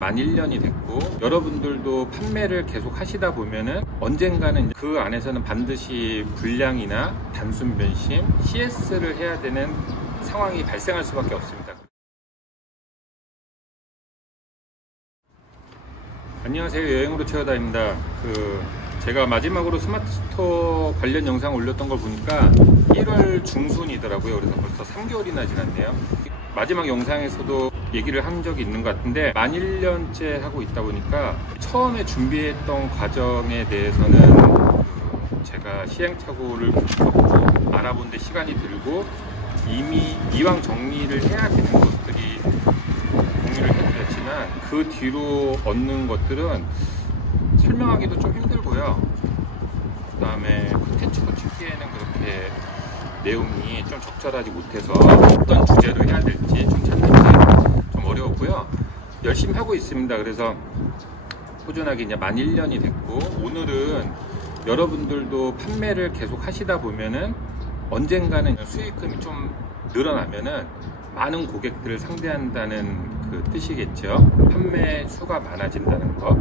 만 1년이 됐고, 여러분들도 판매를 계속 하시다 보면은 언젠가는 그 안에서는 반드시 불량이나 단순 변심, CS를 해야 되는 상황이 발생할 수밖에 없습니다. 안녕하세요, 여행으로 채워다입니다. 제가 마지막으로 스마트 스토어 관련 영상 올렸던 걸 보니까 1월 중순이더라고요. 그래서 벌써 3개월이나 지났네요. 마지막 영상에서도 얘기를 한 적이 있는 것 같은데, 만 1년째 하고 있다 보니까 처음에 준비했던 과정에 대해서는 제가 시행착오를 겪고 알아본 데 시간이 들고, 이미 이왕 정리를 해야 되는 것들이 공유를 해드렸지만, 그 뒤로 얻는 것들은 설명하기도 좀 힘들고요. 그 다음에 콘텐츠로 찍기에는 그렇게 내용이 좀 적절하지 못해서 어떤 주제로 해야 될지 좀 찾는 게 좀 어려웠고요. 열심히 하고 있습니다. 그래서 꾸준하게 이제 만 1년이 됐고, 오늘은 여러분들도 판매를 계속 하시다 보면은 언젠가는 수익금이 좀 늘어나면은 많은 고객들을 상대한다는 그 뜻이겠죠. 판매 수가 많아진다는 거.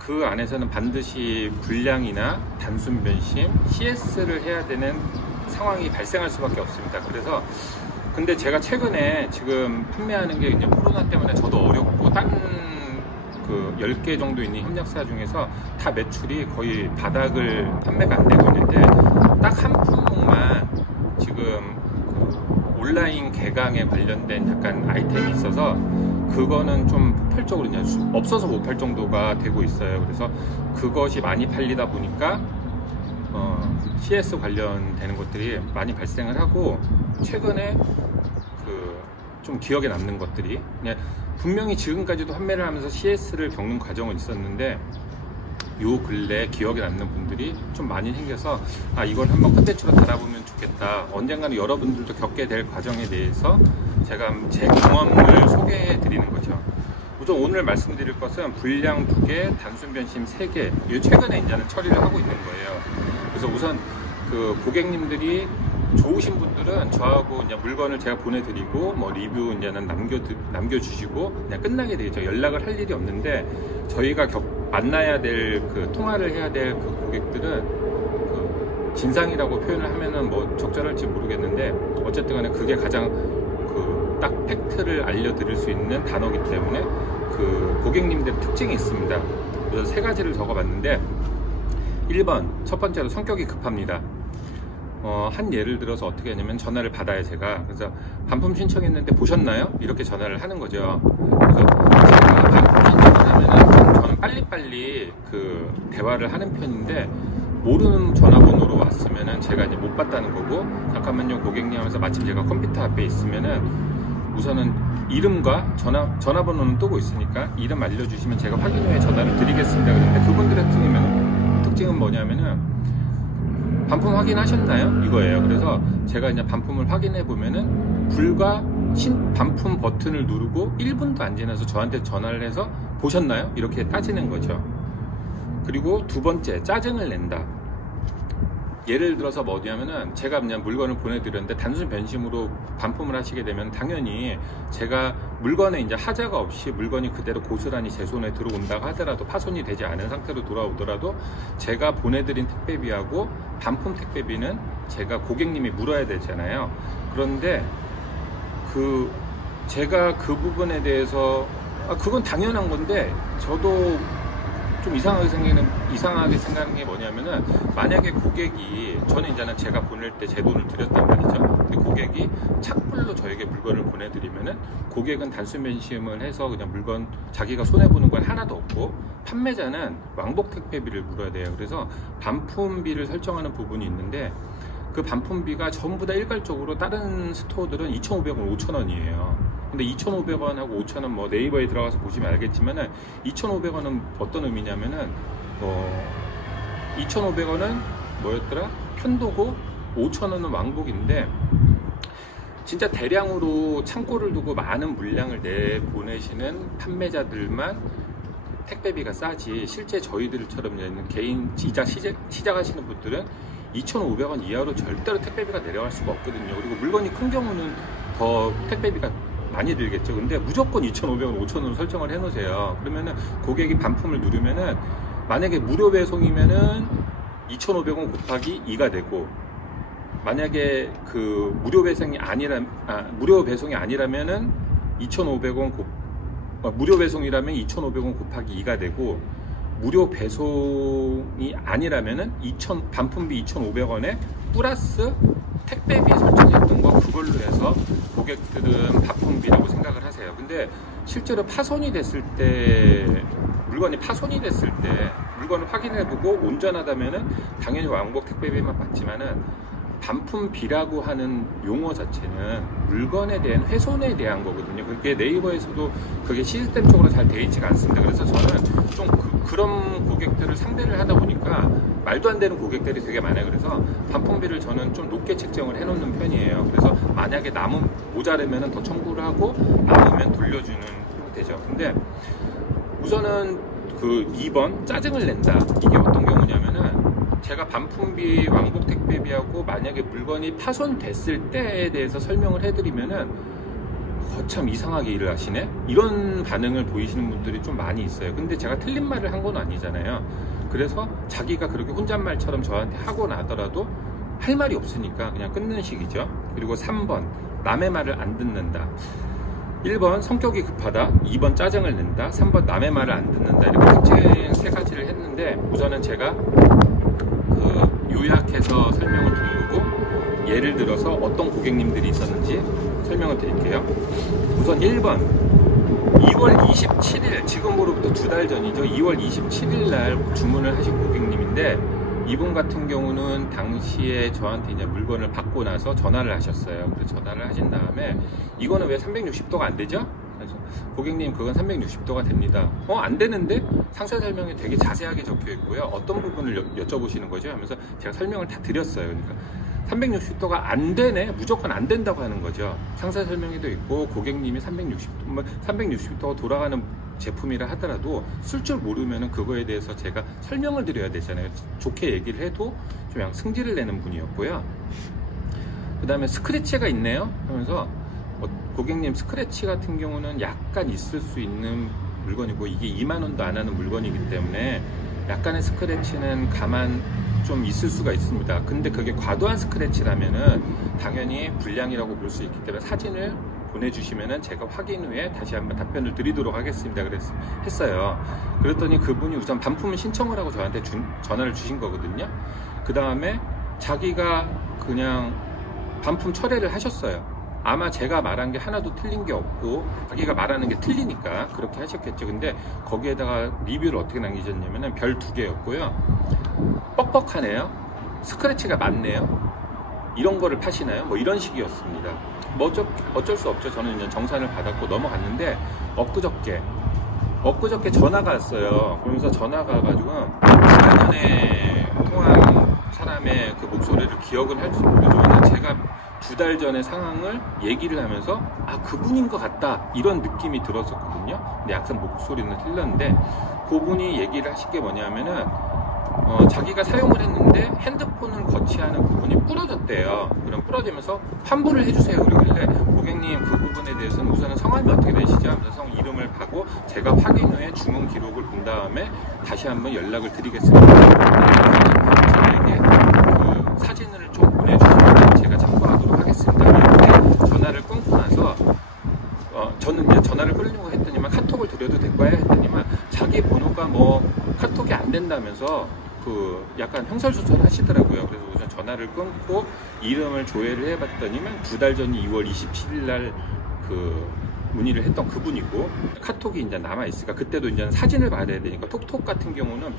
그 안에서는 반드시 불량이나 단순 변심, CS를 해야 되는 상황이 발생할 수밖에 없습니다. 그래서 근데 제가 최근에 지금 판매하는 게 이제 코로나 때문에 저도 어렵고, 다른 10개 정도 있는 협력사 중에서 다 매출이 거의 바닥을 판매가 안 되고 있는데, 딱 한 품목만 지금 온라인 개강에 관련된 약간 아이템이 있어서 그거는 좀 폭발적으로 그냥 없어서 못 팔 정도가 되고 있어요. 그래서 그것이 많이 팔리다 보니까 CS 관련되는 것들이 많이 발생을 하고, 최근에 좀 기억에 남는 것들이 그냥 분명히 지금까지도 판매를 하면서 CS를 겪는 과정은 있었는데, 요 근래 기억에 남는 분들이 좀 많이 생겨서 이걸 한번 콘텐츠로 달아보면 좋겠다. 언젠가는 여러분들도 겪게 될 과정에 대해서 제가 제 경험을 소개해 드리는 거죠. 우선 오늘 말씀드릴 것은 불량 2개, 단순 변심 3개, 최근에 이제는 처리를 하고 있는 거예요. 그래서 우선 고객님들이 좋으신 분들은 저하고 이제 물건을 제가 보내드리고 리뷰 이제는 남겨주시고 그냥 끝나게 되죠. 연락을 할 일이 없는데, 저희가 만나야 될 통화를 해야 될 그 고객들은 진상이라고 표현을 하면은 적절할지 모르겠는데, 어쨌든 간에 그게 가장 딱 팩트를 알려드릴 수 있는 단어이기 때문에 고객님들의 특징이 있습니다. 그래서 3가지를 적어봤는데, 1번, 첫 번째로 성격이 급합니다. 한 예를 들어서 어떻게 하냐면, 전화를 받아요, 제가. 그래서 반품 신청했는데 보셨나요? 이렇게 전화를 하는 거죠. 그래서 제가 반품 신청을 하면은 저는 빨리빨리 대화를 하는 편인데, 모르는 전화번호로 왔으면은 제가 이제 못 받다는 거고, 잠깐만요 고객님 하면서 마침 제가 컴퓨터 앞에 있으면은 우선은 이름과 전화번호는 뜨고 있으니까 이름 알려주시면 제가 확인 후에 전화를 드리겠습니다. 그런데 그분들의 특징은 뭐냐면은, 반품 확인하셨나요? 이거예요. 그래서 제가 이제 반품을 확인해 보면은 불과 반품 버튼을 누르고 1분도 안 지나서 저한테 전화를 해서 보셨나요? 이렇게 따지는 거죠. 그리고 두 번째, 짜증을 낸다. 예를 들어서 어디냐면은, 제가 그냥 물건을 보내드렸는데 단순 변심으로 반품을 하시게 되면 당연히 제가 물건에 이제 하자가 없이 물건이 그대로 고스란히 제 손에 들어온다고 하더라도, 파손이 되지 않은 상태로 돌아오더라도 제가 보내드린 택배비하고 반품 택배비는 제가 고객님이 물어야 되잖아요. 그런데 제가 그 부분에 대해서 그건 당연한 건데, 저도 좀 이상하게 생각하는 게 뭐냐면은, 만약에 고객이, 저는 이제는 제가 보낼 때 제 돈을 드렸단 말이죠. 근데 고객이 착불로 저에게 물건을 보내드리면은, 고객은 단순 변심을 해서 그냥 물건 자기가 손해보는 건 하나도 없고, 판매자는 왕복 택배비를 물어야 돼요. 그래서 반품비를 설정하는 부분이 있는데, 그 반품비가 전부 다 일괄적으로 다른 스토어들은 2,500원, 5,000원이에요. 근데 2,500원하고 5,000원 네이버에 들어가서 보시면 알겠지만은, 2,500원은 어떤 의미냐면은 2,500원은 뭐였더라? 편도고 5,000원은 왕복인데, 진짜 대량으로 창고를 두고 많은 물량을 내보내시는 판매자들만 택배비가 싸지, 실제 저희들처럼 개인 시작하시는 분들은 2,500원 이하로 절대로 택배비가 내려갈 수가 없거든요. 그리고 물건이 큰 경우는 더 택배비가 많이 들겠죠. 근데 무조건 2,500원, 5,000원으로 설정을 해 놓으세요. 그러면은 고객이 반품을 누르면은 만약에 무료 배송이면은 2,500원 곱하기 2가 되고, 만약에 그 무료 배송이 아니라면은 2,500원 무료 배송이라면 2,500원 곱하기 2가 되고, 무료 배송이 아니라면은 반품비 2,500원에 플러스 택배비 설정했던 거 그걸로 해서 고객들은 반품비라고 생각을 하세요. 근데 실제로 물건이 파손이 됐을 때 물건을 확인해보고 온전하다면은 당연히 왕복 택배비만 받지만은, 반품비라고 하는 용어 자체는 물건에 대한 훼손에 대한 거거든요. 그게 네이버에서도 그게 시스템적으로 잘 되어 있지가 않습니다. 그래서 저는 좀 그런 고객들을 상대를 하다 보니까 말도 안 되는 고객들이 되게 많아요. 그래서 반품비를 저는 좀 높게 책정을 해 놓는 편이에요. 그래서 만약에 모자르면 더 청구를 하고 남으면 돌려주는 형태죠. 근데 우선은 그 2번 짜증을 낸다, 이게 어떤 경우냐면은, 제가 반품비, 왕복 택배비하고 만약에 물건이 파손됐을 때에 대해서 설명을 해드리면은 거참 이상하게 일을 하시네? 이런 반응을 보이시는 분들이 좀 많이 있어요. 근데 제가 틀린 말을 한 건 아니잖아요. 그래서 자기가 그렇게 혼잣말처럼 저한테 하고 나더라도 할 말이 없으니까 그냥 끊는 식이죠. 그리고 3번, 남의 말을 안 듣는다. 1번 성격이 급하다, 2번 짜증을 낸다, 3번 남의 말을 안 듣는다. 이렇게 특징 3가지를 했는데, 우선은 제가 요약해서 설명을 드리고, 예를 들어서 어떤 고객님들이 있었는지 설명을 드릴게요. 우선 1번, 2월 27일, 지금으로부터 2달 전이죠. 2월 27일 날 주문을 하신 고객님인데, 이분 같은 경우는 당시에 저한테 이제 물건을 받고 나서 전화를 하셨어요. 그래서 전화를 하신 다음에, 이거는 왜 360도가 안 되죠? 그래서 고객님, 그건 360도가 됩니다. 안 되는데? 상세 설명이 되게 자세하게 적혀 있고요. 어떤 부분을 여쭤보시는 거죠? 하면서 제가 설명을 다 드렸어요. 그러니까 360도가 안 되네? 무조건 안 된다고 하는 거죠. 상세 설명에도 있고, 고객님이 360도가 돌아가는 제품이라 하더라도 쓸 줄 모르면 그거에 대해서 제가 설명을 드려야 되잖아요. 좋게 얘기를 해도 좀 약간 승질을 내는 분이었고요. 그 다음에 스크래치가 있네요 하면서, 고객님, 스크래치 같은 경우는 약간 있을 수 있는 물건이고, 이게 2만원도 안 하는 물건이기 때문에 약간의 스크래치는 가만 좀 있을 수가 있습니다. 근데 그게 과도한 스크래치라면은 당연히 불량이라고 볼 수 있기 때문에 사진을 보내주시면은 제가 확인 후에 다시 한번 답변을 드리도록 하겠습니다. 했어요. 그랬더니 그분이 우선 반품 신청을 하고 저한테 전화를 주신 거거든요. 그 다음에 자기가 그냥 반품 철회를 하셨어요. 아마 제가 말한 게 하나도 틀린 게 없고, 자기가 말하는 게 틀리니까 그렇게 하셨겠죠. 근데 거기에다가 리뷰를 어떻게 남기셨냐면은 별 2개였고요. 뻑뻑하네요. 스크래치가 많네요. 이런 거를 파시나요? 뭐 이런 식이었습니다. 뭐 어쩔 수 없죠. 저는 이제 정산을 받았고 넘어갔는데, 엊그저께 전화가 왔어요. 그러면서 전화가 와가지고, 예전에 통화한 사람의 그 목소리를 기억을 할지 모르지만, 제가 2달 전의 상황을 얘기를 하면서 그분인 것 같다, 이런 느낌이 들었었거든요. 근데 약간 목소리는 틀렸는데, 그분이 얘기를 하신 게 뭐냐면은, 자기가 사용을 했는데 핸드폰을 거치하는 부분이 부러졌대요. 그럼 부러지면서 환불을 해주세요. 그러길래, 고객님, 그 부분에 대해서는 우선은 성함이 어떻게 되시죠? 하면서 성 이름을 파고, 제가 확인 후에 주문 기록을 본 다음에 다시 한번 연락을 드리겠습니다. 저에게 그 사진을 좀 보내주시면 제가 참고하도록 하겠습니다. 이렇게 전화를 끊고 나서, 저는 이제 전화를 끊으려고 했더니만, 카톡을 드려도 될까요? 했더니만 자기 번호가 뭐 카톡이 안 된다면서 약간 형설수설 하시더라고요. 그래서 우선 전화를 끊고 이름을 조회를 해봤더니만 2달 전 2월 27일 날 문의를 했던 그분이고, 카톡이 이제 남아있으니까 그때도 이제 사진을 받아야 되니까, 톡톡 같은 경우는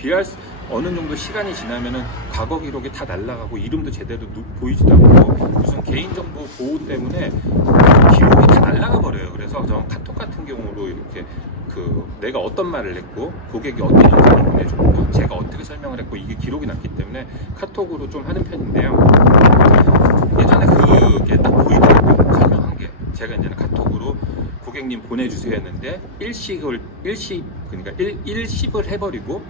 어느 정도 시간이 지나면은 과거 기록이 다 날아가고 이름도 제대로 보이지도 않고, 무슨 개인정보 보호 때문에 기록이 다 날아가 버려요. 그래서 저는 카톡 같은 경우로 이렇게 내가 어떤 말을 했고, 고객이 어떤 인상을 보내줬고, 제가 어떻게 설명을 했고, 이게 기록이 났기 때문에 카톡으로 좀 하는 편인데요. 예전에 그게 딱 보이더라고요. 설명한 게. 제가 이제는 카톡으로 고객님 보내주세요 했는데, 그러니까 일십을 해버리고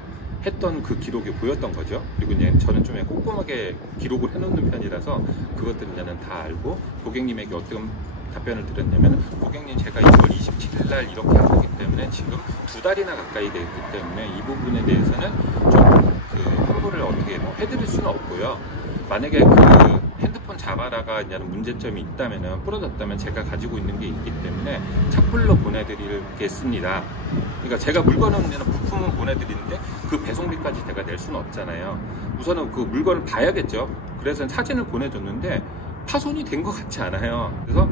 했던 그 기록이 보였던 거죠. 그리고 이제 저는 좀 꼼꼼하게 기록을 해놓는 편이라서 그것들은 이제는 다 알고, 고객님에게 어떤 답변을 드렸냐면, 고객님 제가 2월 27일 날 이렇게 한 거기 때문에 지금 2달이나 가까이 됐기 때문에 이 부분에 대해서는 좀 환불을 어떻게 해드릴 수는 없고요. 만약에 그 핸드폰 자바라가 이제 문제점이 있다면, 부러졌다면 제가 가지고 있는 게 있기 때문에 착불로 보내드리겠습니다. 그러니까 제가 물건은 부품은 보내드리는데 그 배송비까지 제가 낼 수는 없잖아요. 우선은 그 물건을 봐야겠죠. 그래서 사진을 보내줬는데 파손이 된 것 같지 않아요. 그래서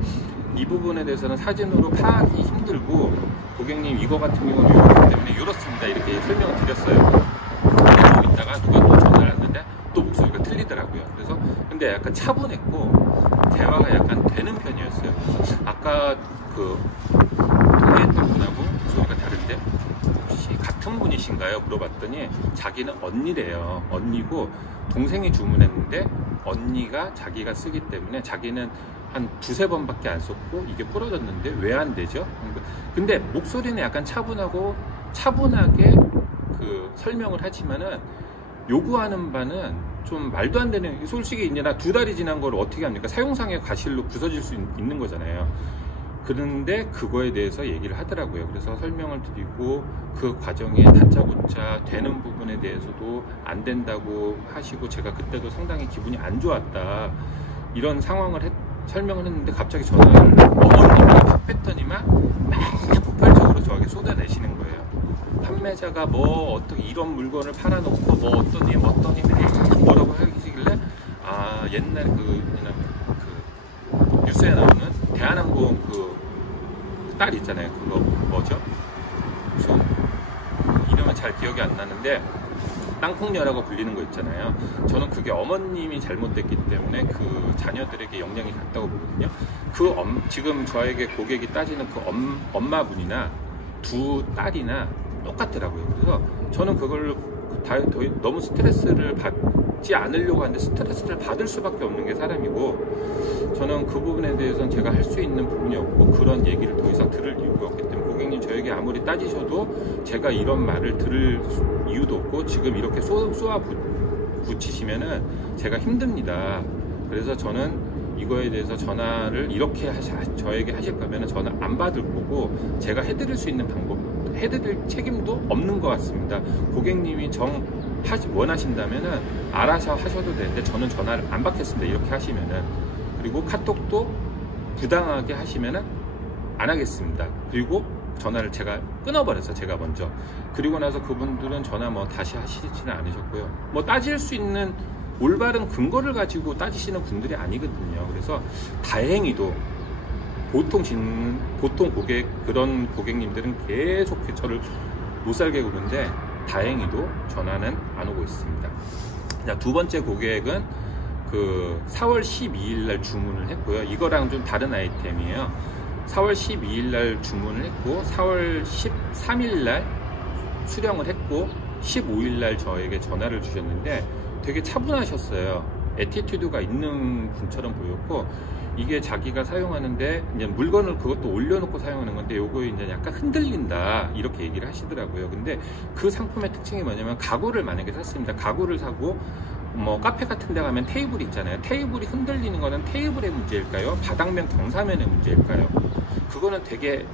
이 부분에 대해서는 사진으로 파악이 힘들고, 고객님 이거 같은 경우는 이렇기 때문에 이렇습니다, 이렇게 설명을 드렸어요. 좀 있다가 누가 또 전화를 했는데 또 목소리가 틀리더라고요. 그래서 근데 약간 차분했고 대화가 약간 되는 편이었어요. 그래서 아까 그 통화했던 분하고 목소리가 다른데 혹시 같은 분이신가요? 물어봤더니 자기는 언니래요. 언니고 동생이 주문했는데 언니가 자기가 쓰기 때문에 자기는 한 두세 번밖에 안 썼고 이게 부러졌는데 왜 안 되죠? 근데 목소리는 약간 차분하게 그 설명을 하지만은 요구하는 바는 좀 말도 안 되는, 솔직히 이제 나 2달이 지난 걸 어떻게 합니까? 사용상의 과실로 부서질 수 있는 거잖아요. 그런데 그거에 대해서 얘기를 하더라고요. 그래서 설명을 드리고 그 과정에 다짜고짜 되는 부분에 대해서도 안 된다고 하시고, 제가 그때도 상당히 기분이 안 좋았다 이런 상황을 설명을 했는데 갑자기 전화를 어머님이 답했더니만 막 폭발적으로 저에게 쏟아내시는 거예요. 판매자가 뭐 어떻게 이런 물건을 팔아놓고 뭐 어떠니 뭐라고 하시길래, 아 옛날 그 뉴스에 나오는 대한항공 그 딸 있잖아요. 그거 뭐죠? 무슨 이름은 잘 기억이 안 나는데 땅콩녀라고 불리는 거 있잖아요. 저는 그게 어머님이 잘못됐기 때문에 그 자녀들에게 영향이 갔다고 보거든요. 지금 저에게 고객이 따지는 그 엄마분이나 두 딸이나 똑같더라고요. 그래서 저는 그걸 너무 스트레스를 받지 않으려고 하는데 스트레스를 받을 수밖에 없는 게 사람이고, 저는 그 부분에 대해서는 제가 할 수 있는 부분이 없고 그런 얘기를 더 이상 들을 이유가 없기 때문에, 고객님 저에게 아무리 따지셔도 제가 이런 말을 들을 이유도 없고, 지금 이렇게 쏘아 붙이시면은 제가 힘듭니다. 그래서 저는 이거에 대해서 전화를 이렇게 저에게 하실 거면 전화 안 받을 거고, 제가 해드릴 수 있는 방법, 해드릴 책임도 없는 것 같습니다. 고객님이 원하신다면은 알아서 하셔도 되는데 저는 전화를 안 받겠습니다, 이렇게 하시면은. 그리고 카톡도 부당하게 하시면은 안 하겠습니다. 그리고 전화를 제가 끊어버렸어요, 제가 먼저. 그리고 나서 그분들은 전화 뭐 다시 하시지는 않으셨고요. 뭐 따질 수 있는 올바른 근거를 가지고 따지시는 분들이 아니거든요. 그래서 다행히도 보통 그런 고객님들은 계속 저를 못 살게 구는데 다행히도 전화는 안 오고 있습니다. 자, 두 번째 고객은 그 4월 12일 날 주문을 했고요. 이거랑 좀 다른 아이템이에요. 4월 12일 날 주문을 했고 4월 13일 날 수령을 했고 15일 날 저에게 전화를 주셨는데 되게 차분하셨어요. 애티튜드가 있는 분처럼 보였고, 이게 자기가 사용하는데 이제 물건을 그것도 올려놓고 사용하는 건데 요거 이제 약간 흔들린다 이렇게 얘기를 하시더라고요. 근데 그 상품의 특징이 뭐냐면, 가구를 만약에 샀습니다. 가구를 사고 뭐 카페 같은 데 가면 테이블이 있잖아요. 테이블이 흔들리는 거는 테이블의 문제일까요? 바닥면 경사면의 문제일까요? 그거는 되게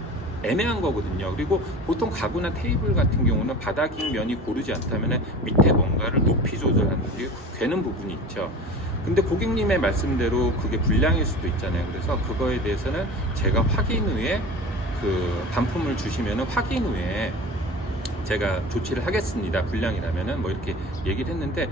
애매한 거거든요. 그리고 보통 가구나 테이블 같은 경우는 바닥인 면이 고르지 않다면 밑에 뭔가를 높이 조절하는 게 되는 부분이 있죠. 근데 고객님의 말씀대로 그게 불량일 수도 있잖아요. 그래서 그거에 대해서는 제가 확인 후에 그 반품을 주시면은 확인 후에 제가 조치를 하겠습니다, 불량이라면은 뭐 이렇게 얘기를 했는데,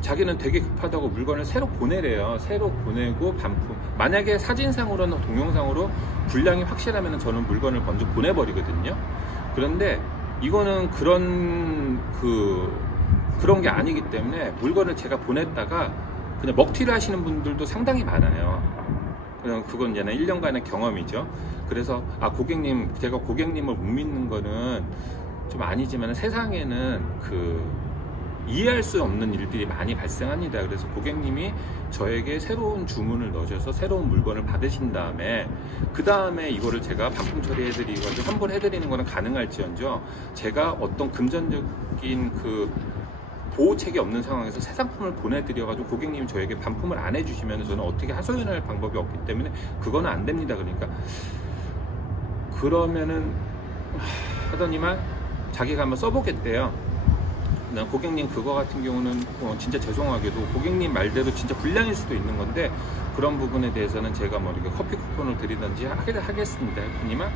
자기는 되게 급하다고 물건을 새로 보내래요. 새로 보내고 반품, 만약에 사진상으로나 동영상으로 불량이 확실하면 저는 물건을 먼저 보내버리거든요. 그런데 이거는 그런 게 아니기 때문에 물건을 제가 보냈다가 그냥 먹튀를 하시는 분들도 상당히 많아요. 그건 이제 1년간의 경험이죠. 그래서 고객님, 제가 고객님을 못 믿는 거는 좀 아니지만 세상에는 이해할 수 없는 일들이 많이 발생합니다. 그래서 고객님이 저에게 새로운 주문을 넣으셔서 새로운 물건을 받으신 다음에 그 다음에 이거를 제가 반품 처리해드리고 환불해드리는 거는 가능할지언정, 제가 어떤 금전적인 보호책이 없는 상황에서 새 상품을 보내드려가지고 고객님이 저에게 반품을 안 해주시면 저는 어떻게 하소연할 방법이 없기 때문에 그거는 안 됩니다. 그러니까 그러면은 하더니만 자기가 한번 써보겠대요. 난 고객님 그거 같은 경우는 진짜 죄송하게도 고객님 말대로 진짜 불량일 수도 있는 건데 그런 부분에 대해서는 제가 뭐 이렇게 커피 쿠폰을 드리든지 하겠습니다. 했더니만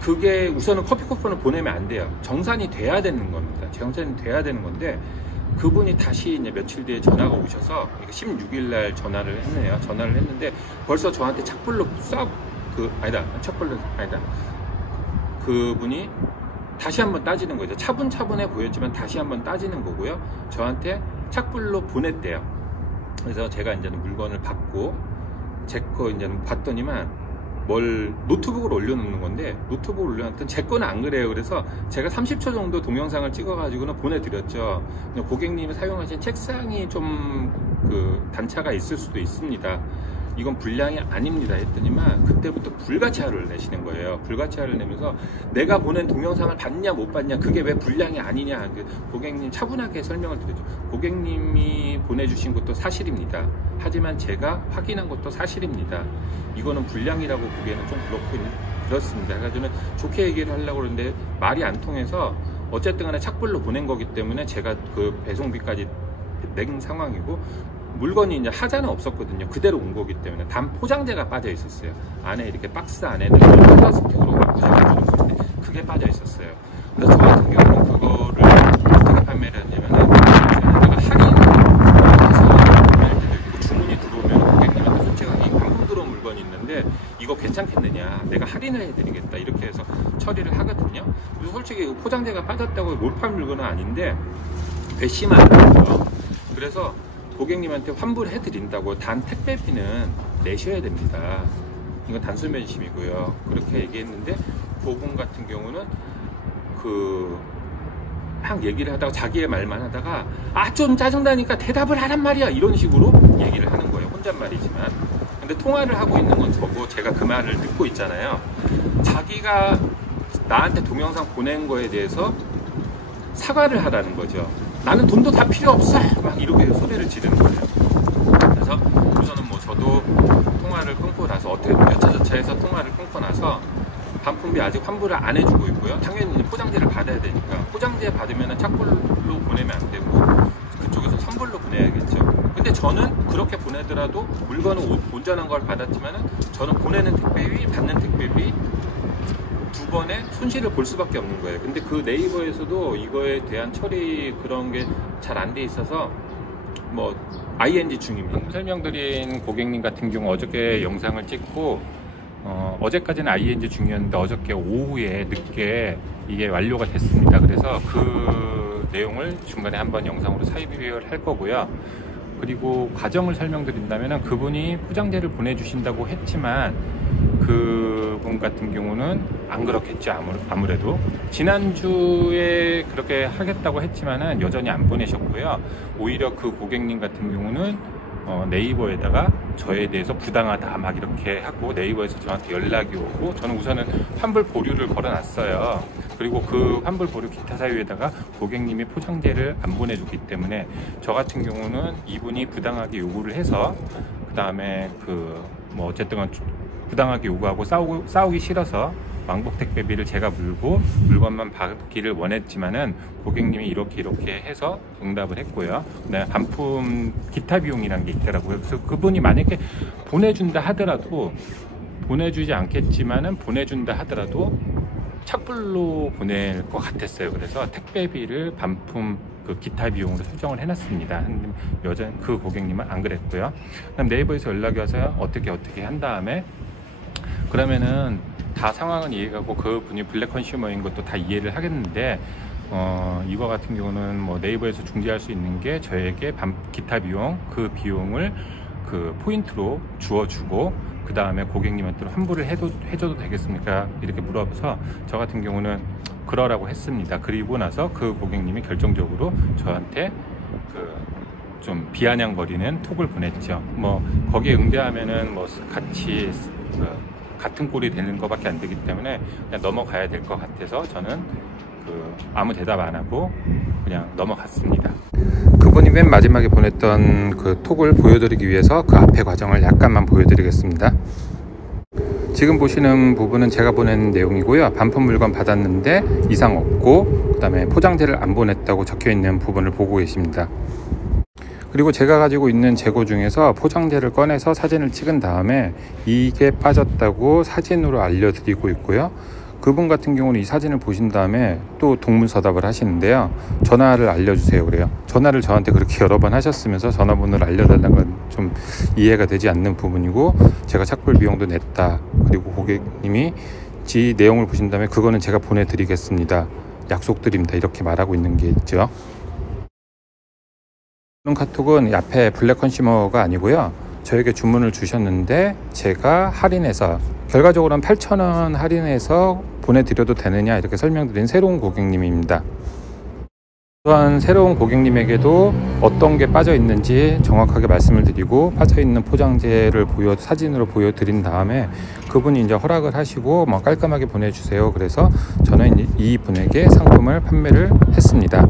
그게 우선은 커피 쿠폰을 보내면 안 돼요. 정산이 돼야 되는 겁니다. 정산이 돼야 되는 건데 그분이 다시 이제 며칠 뒤에 전화가 오셔서 16일 날 전화를 했네요. 전화를 했는데 벌써 저한테 착불로 그분이 다시 한번 따지는 거죠. 차분차분해 보였지만 다시 한번 따지는 거고요. 저한테 착불로 보냈대요. 그래서 제가 이제는 물건을 받고 제 거 이제는 봤더니만 노트북을 올려놓는 건데 노트북을 올려놨더니 제 거는 안 그래요. 그래서 제가 30초 정도 동영상을 찍어가지고는 보내드렸죠. 고객님이 사용하신 책상이 좀 단차가 있을 수도 있습니다. 이건 불량이 아닙니다 했더니만 그때부터 불가차를 내시는 거예요. 불가차를 내면서 내가 보낸 동영상을 봤냐 못 봤냐 그게 왜 불량이 아니냐. 고객님 차분하게 설명을 드리죠. 고객님이 보내주신 것도 사실입니다. 하지만 제가 확인한 것도 사실입니다. 이거는 불량이라고 보기에는 좀 그렇습니다. 그래서 저는 좋게 얘기를 하려고 그러는데 말이 안 통해서 어쨌든 간에 착불로 보낸 거기 때문에 제가 그 배송비까지 낸 상황이고 물건이 이제 하자는 없었거든요. 그대로 온 거기 때문에 단 포장재가 빠져 있었어요. 안에 이렇게 박스 안에는 플라스틱으로 바꾸셔가지고 그게 빠져 있었어요. 그래서 저 같은 경우는 그거를 어떻게 판매를 했냐면은 내가 할인해서 주문이 들어오면 고객님한테 솔직하게 방금 들어온 물건이 있는데 이거 괜찮겠느냐, 내가 할인을 해드리겠다 이렇게 해서 처리를 하거든요. 그래서 솔직히 포장재가 빠졌다고 못 팔 물건은 아닌데 괘씸하더라고요. 그래서 고객님한테 환불해 드린다고 단 택배비는 내셔야 됩니다. 이건 단순 변심이고요. 그렇게 얘기했는데 그분 같은 경우는 막 얘기를 하다가 자기의 말만 하다가 좀 짜증나니까 대답을 하란 말이야 이런 식으로 얘기를 하는 거예요. 혼잣말이지만. 근데 통화를 하고 있는 건 저고 제가 그 말을 듣고 있잖아요. 자기가 나한테 동영상 보낸 거에 대해서 사과를 하라는 거죠. 나는 돈도 다 필요 없어 막 이렇게 소리를 지르는 거예요. 그래서 우선은 저도 통화를 끊고 나서 어떻게 여차저차해서 통화를 끊고 나서 반품비 아직 환불을 안 해주고 있고요. 당연히 이제 포장재를 받아야 되니까 포장재 받으면 착불로 보내면 안 되고 그쪽에서 선불로 보내야겠죠. 근데 저는 그렇게 보내더라도 물건은 온전한 걸 받았지만은 저는 보내는 택배비 받는 택배비 두 번의 손실을 볼 수밖에 없는 거예요. 근데 그 네이버에서도 이거에 대한 처리 그런 게 잘 안 돼 있어서 ING 중입니다. 설명드린 고객님 같은 경우 어저께 영상을 찍고 어제까지는 ING 중이었는데 어저께 오후에 늦게 이게 완료가 됐습니다. 그래서 그 내용을 중간에 한번 영상으로 삽입을 할 거고요. 그리고 과정을 설명드린다면 그분이 포장재를 보내주신다고 했지만 그분 같은 경우는 안 그렇겠죠. 아무래도 지난주에 그렇게 하겠다고 했지만은 여전히 안 보내셨고요. 오히려 그 고객님 같은 경우는 네이버에다가 저에 대해서 부당하다 막 이렇게 하고 네이버에서 저한테 연락이 오고 저는 우선은 환불 보류를 걸어놨어요. 그리고 그 환불 보류 기타 사유에다가 고객님이 포장재를 안 보내주기 때문에 저 같은 경우는 이분이 부당하게 요구를 해서 그 다음에 어쨌든 부당하게 요구하고 싸우기 싫어서 왕복 택배비를 제가 물고 물건만 받기를 원했지만은 고객님이 이렇게 해서 응답을 했고요. 네, 반품 기타 비용이라는 게 있더라고요. 그래서 그분이 만약에 보내준다 하더라도 보내주지 않겠지만은 보내준다 하더라도 착불로 보낼 것 같았어요. 그래서 택배비를 반품 기타 비용으로 설정을 해놨습니다. 여전 그 고객님은 안 그랬고요. 그다음 네이버에서 연락이 와서 어떻게 한 다음에 그러면은 다 상황은 이해가고 그분이 블랙 컨슈머인 것도 다 이해를 하겠는데 이거 같은 경우는 네이버에서 중지할 수 있는 게 저에게 기타 비용 그 비용을 포인트로 주어주고 그 다음에 고객님한테 환불을 해줘도 되겠습니까? 이렇게 물어봐서 저 같은 경우는 그러라고 했습니다. 그리고 나서 그 고객님이 결정적으로 저한테 좀 비아냥거리는 톡을 보냈죠. 거기에 응대하면은 같이 같은 꼴이 되는 것밖에 안 되기 때문에 그냥 넘어가야 될 것 같아서 저는 아무 대답 안 하고 그냥 넘어갔습니다. 그분이 맨 마지막에 보냈던 그 톡을 보여드리기 위해서 그 앞에 과정을 약간만 보여드리겠습니다. 지금 보시는 부분은 제가 보낸 내용이고요. 반품 물건 받았는데 이상 없고, 그 다음에 포장재를 안 보냈다고 적혀 있는 부분을 보고 계십니다. 그리고 제가 가지고 있는 재고 중에서 포장재를 꺼내서 사진을 찍은 다음에 이게 빠졌다고 사진으로 알려드리고 있고요. 그분 같은 경우는 이 사진을 보신 다음에 또 동문서답을 하시는데요. 전화를 알려주세요 그래요. 전화를 저한테 그렇게 여러 번 하셨으면서 전화번호를 알려달라는 건 좀 이해가 되지 않는 부분이고, 제가 착불 비용도 냈다, 그리고 고객님이 지 내용을 보신 다음에 그거는 제가 보내드리겠습니다, 약속드립니다, 이렇게 말하고 있는 게 있죠. 이런 카톡은 앞에 블랙 컨슈머가 아니고요. 저에게 주문을 주셨는데 제가 할인해서, 결과적으로는 8,000원 할인해서 보내드려도 되느냐 이렇게 설명드린 새로운 고객님입니다. 또한 새로운 고객님에게도 어떤 게 빠져 있는지 정확하게 말씀을 드리고, 빠져 있는 포장재를 사진으로 보여드린 다음에 그분이 이제 허락을 하시고 뭐 깔끔하게 보내주세요. 그래서 저는 이 분에게 상품을 판매를 했습니다.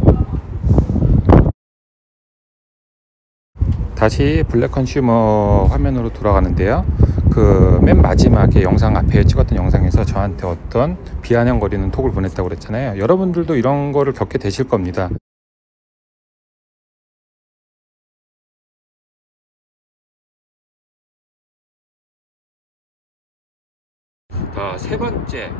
다시 블랙 컨슈머 화면으로 돌아가는데요. 그 맨 마지막에 영상 앞에 찍었던 영상에서 저한테 어떤 비아냥거리는 톡을 보냈다고 그랬잖아요. 여러분들도 이런 거를 겪게 되실 겁니다. 세 번째,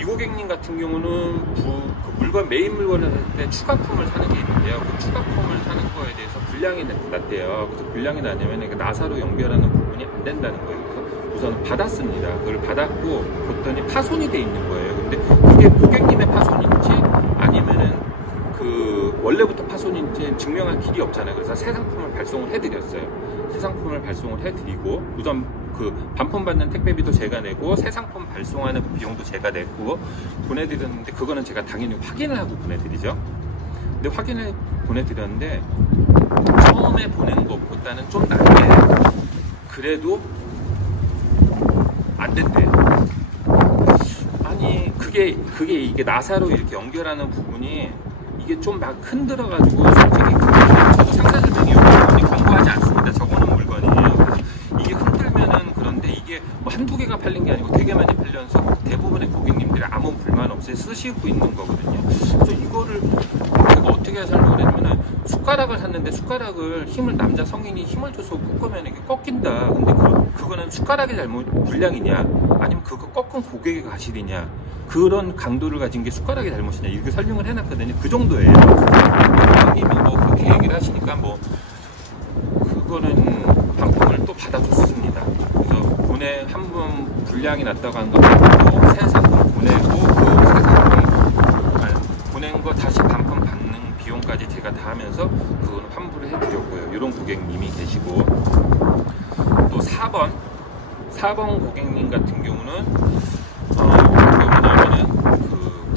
이 고객님 같은 경우는 그 물건, 메인 물건을 살 때 추가품을 사는 게 있는데요. 그 추가품을 사는 거에 대해서 불량이 났대요. 그래서 불량이 나냐면 그 나사로 연결하는 부분이 안 된다는 거예요. 그래서 우선 받았습니다. 그걸 받았고 봤더니 파손이 돼 있는 거예요. 근데 그게 고객님의 파손인지 아니면은 그 원래부터 파손인지 증명할 길이 없잖아요. 그래서 새 상품을 발송을 해드렸어요. 새 상품을 발송을 해드리고, 우선 그 반품받는 택배비도 제가 내고 새 상품 발송하는 비용도 제가 냈고 보내드렸는데, 그거는 제가 당연히 확인을 하고 보내드리죠. 근데 확인을 보내드렸는데 처음에 보낸 것보다는 좀 낫게, 그래도 안 된대. 아니 그게 이게 나사로 이렇게 연결하는 부분이 이게 좀 막 흔들어가지고, 솔직히 저도 상세 설명이 경고하지 않습니다. 저거는 물건이에요. 이게 흔들면은, 그런데 이게 뭐 한두 개가 팔린 게 아니고 되게 많이 팔려서 대부분의 고객님들이 아무 불만 없이 쓰시고 있는 거거든요. 그래서 이거를 제가 어떻게 설명을 했냐면은, 숟가락을 샀는데 숟가락을 남자 성인이 힘을 줘서 꺾으면 이게 꺾인다. 근데 그거는 숟가락의 불량이냐, 아니면 그거 꺾은 고객의 과실이냐, 그런 강도를 가진 게 숟가락의 잘못이냐, 이렇게 설명을 해놨거든요. 그 정도예요. 고객님이 뭐 그렇게 얘기를 하시니까 뭐 그거는 반품을 또 받아줬습니다. 그래서 한번 불량이 났다고 한 거 말고 새 상품 보내고, 그 새 상품 보낸 거 다시 반품 받는 비용까지 제가 다 하면서 그거는 환불을 해드렸고요. 이런 고객님이 계시고, 또 4번 고객님 같은 경우는 뭐냐면은 그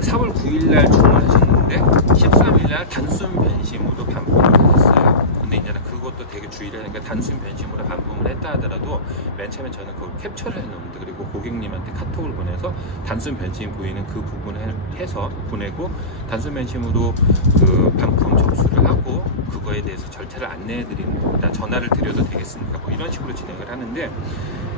4월 9일 날 주문하셨는데 13일 날 단순 변심으로 반품을 하셨어요. 근데 이제는 그것도 되게 주의를 하니까 단순 변심으로 반품을 했다 하더라도 맨 처음에 저는 그걸 캡처를 해놓습니다. 그리고 고객님한테 카톡을 보내서 단순 변심 보이는 그 부분을 해서 보내고, 단순 변심으로 그 반품 접수를 하고 그거에 대해서 절차를 안내해 드리는 겁니다. 전화를 드려도 되겠습니까? 뭐 이런 식으로 진행을 하는데,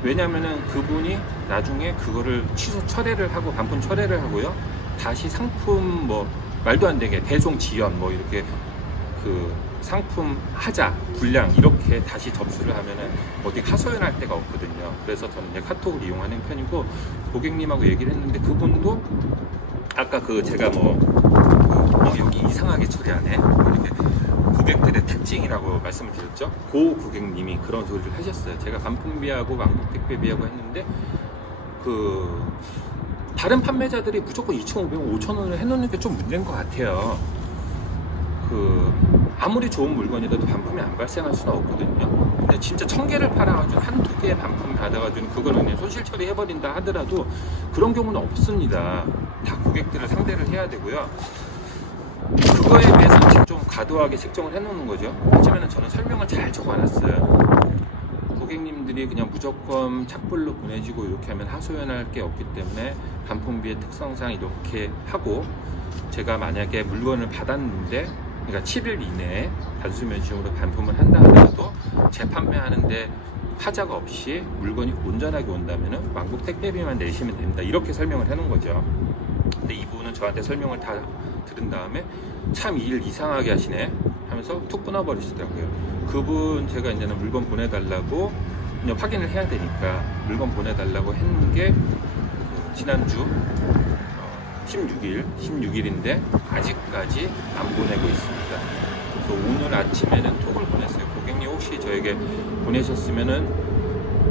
왜냐면은 그분이 나중에 그거를 철회를 하고, 반품 철회를 하고요, 다시 상품 뭐 말도 안 되게 배송 지연 뭐 이렇게 그 상품 하자 불량 이렇게 다시 접수를 하면은 어디 하소연할 데가 없거든요. 그래서 저는 이제 카톡을 이용하는 편이고, 고객님하고 얘기를 했는데 그분도 아까 그 제가 여기 이상하게 처리하네 이렇게 고객들의 특징이라고 말씀을 드렸죠. 고 고객님이 그런 소리를 하셨어요. 제가 반품비하고 왕복 택배비하고 했는데 그 다른 판매자들이 무조건 2,500원, 5,000원을 해놓는 게 좀 문제인 것 같아요. 그 아무리 좋은 물건이라도 반품이 안 발생할 수는 없거든요. 근데 진짜 1000개를 팔아가지고 한두 개의 반품 받아가지고 그거는 그냥 손실 처리해버린다 하더라도 그런 경우는 없습니다. 다 고객들을 상대를 해야 되고요. 그거에 비해서 좀 과도하게 책정을 해놓는 거죠. 하지만 저는 설명을 잘 적어놨어요. 고객님들이 그냥 무조건 착불로 보내지고 이렇게 하면 하소연할 게 없기 때문에 반품비의 특성상 이렇게 하고, 제가 만약에 물건을 받았는데 그러니까 7일 이내에 단수면식으로 반품을 한다 하더라도 재판매하는데 하자가 없이 물건이 온전하게 온다면 왕복 택배비만 내시면 됩니다. 이렇게 설명을 해놓은 거죠. 근데 이분은 저한테 설명을 다 들은 다음에 참 이 일 이상하게 하시네 하면서 툭 끊어버리시더라고요. 그분 제가 이제는 물건 보내달라고 이제 확인을 해야 되니까 물건 보내달라고 했는 게 지난주 16일인데 아직까지 안 보내고 있습니다. 그래서 오늘 아침에는 톡을 보냈어요. 고객님 혹시 저에게 보내셨으면은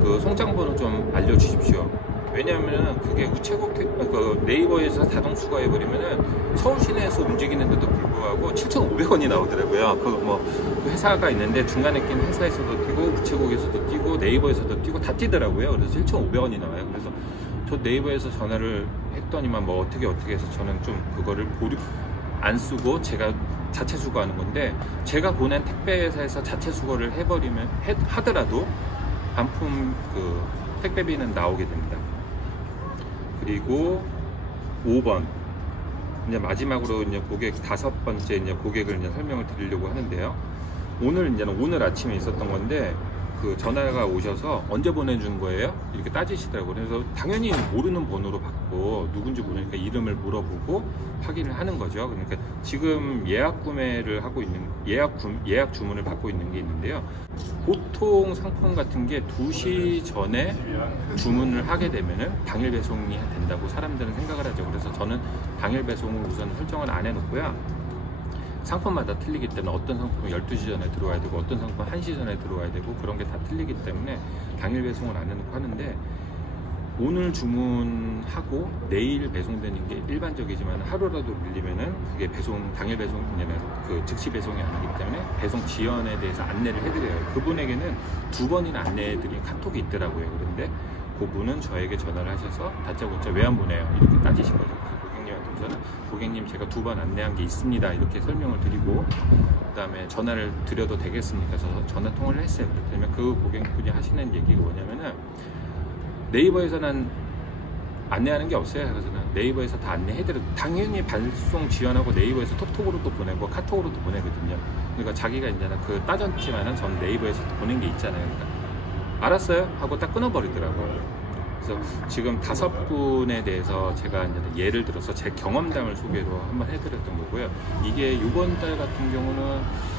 그 송장 번호 좀 알려주십시오. 왜냐하면 그게 우체국 네이버에서 자동 수거해버리면은 서울 시내에서 움직이는데도 불구하고 7,500원이 나오더라고요. 그 회사가 있는데 중간에 낀 회사에서도 뛰고 우체국에서도 뛰고 네이버에서도 뛰고 다 뛰더라고요. 그래서 7,500원이 나와요. 그래서 저 네이버에서 전화를 했더니만 뭐 어떻게 해서 저는 좀 그거를 안 쓰고 제가 자체 수거하는 건데, 제가 보낸 택배 회사에서 자체 수거를 하더라도 반품 그 택배비는 나오게 됩니다. 그리고 5번 이제 마지막으로 이제 고객 5번째 이제 고객을 이제 설명을 드리려고 하는데요. 오늘 아침에 있었던 건데 그 전화가 오셔서 언제 보내준 거예요? 이렇게 따지시더라고요. 그래서 당연히 모르는 번호로 받고 누군지 모르니까 이름을 물어보고 확인을 하는 거죠. 그러니까 지금 예약 구매를 하고 있는 예약 주문을 받고 있는 게 있는데요. 보통 상품 같은 게 2시 전에 주문을 하게 되면은 당일 배송이 된다고 사람들은 생각을 하죠. 그래서 저는 당일 배송을 우선 설정을 안 해놓고요. 상품마다 틀리기 때문에 어떤 상품은 12시 전에 들어와야 되고 어떤 상품은 1시 전에 들어와야 되고 그런 게 다 틀리기 때문에 당일 배송을 안 해놓고 하는데, 오늘 주문하고 내일 배송되는 게 일반적이지만 하루라도 밀리면은 그게 당일 배송이 아니라 그 즉시 배송이 아니기 때문에 배송 지연에 대해서 안내를 해드려요. 그분에게는 2번이나 안내해드린 카톡이 있더라고요. 그런데 그분은 저에게 전화를 하셔서 다짜고짜 왜 안 보내요? 이렇게 따지신 거죠. 고객님한테 우선은 고객님 제가 2번 안내한 게 있습니다 이렇게 설명을 드리고, 그 다음에 전화를 드려도 되겠습니까? 그래서 전화 통화를 했어요. 그랬더니 그 고객분이 하시는 얘기가 뭐냐면은 네이버에서는 안내하는 게 없어요. 그래서 네이버에서 다 안내해드려도 당연히 발송 지연하고 네이버에서 톡톡으로도 보내고 카톡으로도 보내거든요. 그러니까 자기가 이제 그 따졌지만은 전 네이버에서 보낸 게 있잖아요. 그러니까 알았어요 하고 딱 끊어버리더라고요. 그래서 지금 5분에 대해서 제가 이제 예를 들어서 제 경험담을 소개로 한번 해드렸던 거고요. 이게 이번 달 같은 경우는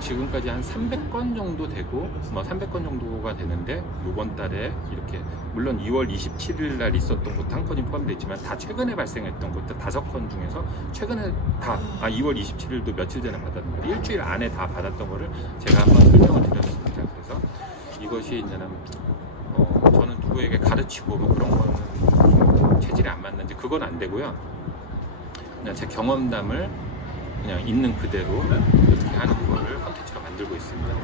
지금까지 한 300건 정도 되고 300건 정도가 되는데, 이번 달에 이렇게 물론 2월 27일 날 있었던 것도 한 건이 포함되어 있지만 다 최근에 발생했던 것도 5건 중에서 최근에 다 2월 27일도 며칠 전에 받았는 거예요. 일주일 안에 다 받았던 거를 제가 한번 설명을 드렸습니다. 그래서 이것이 이제는 저는 누구에게 가르치고 그런 거는 체질이 안 맞는지 그건 안 되고요. 그냥 제 경험담을 그냥 있는 그대로 이렇게 하는 거를 컨텐츠로 만들고 있습니다.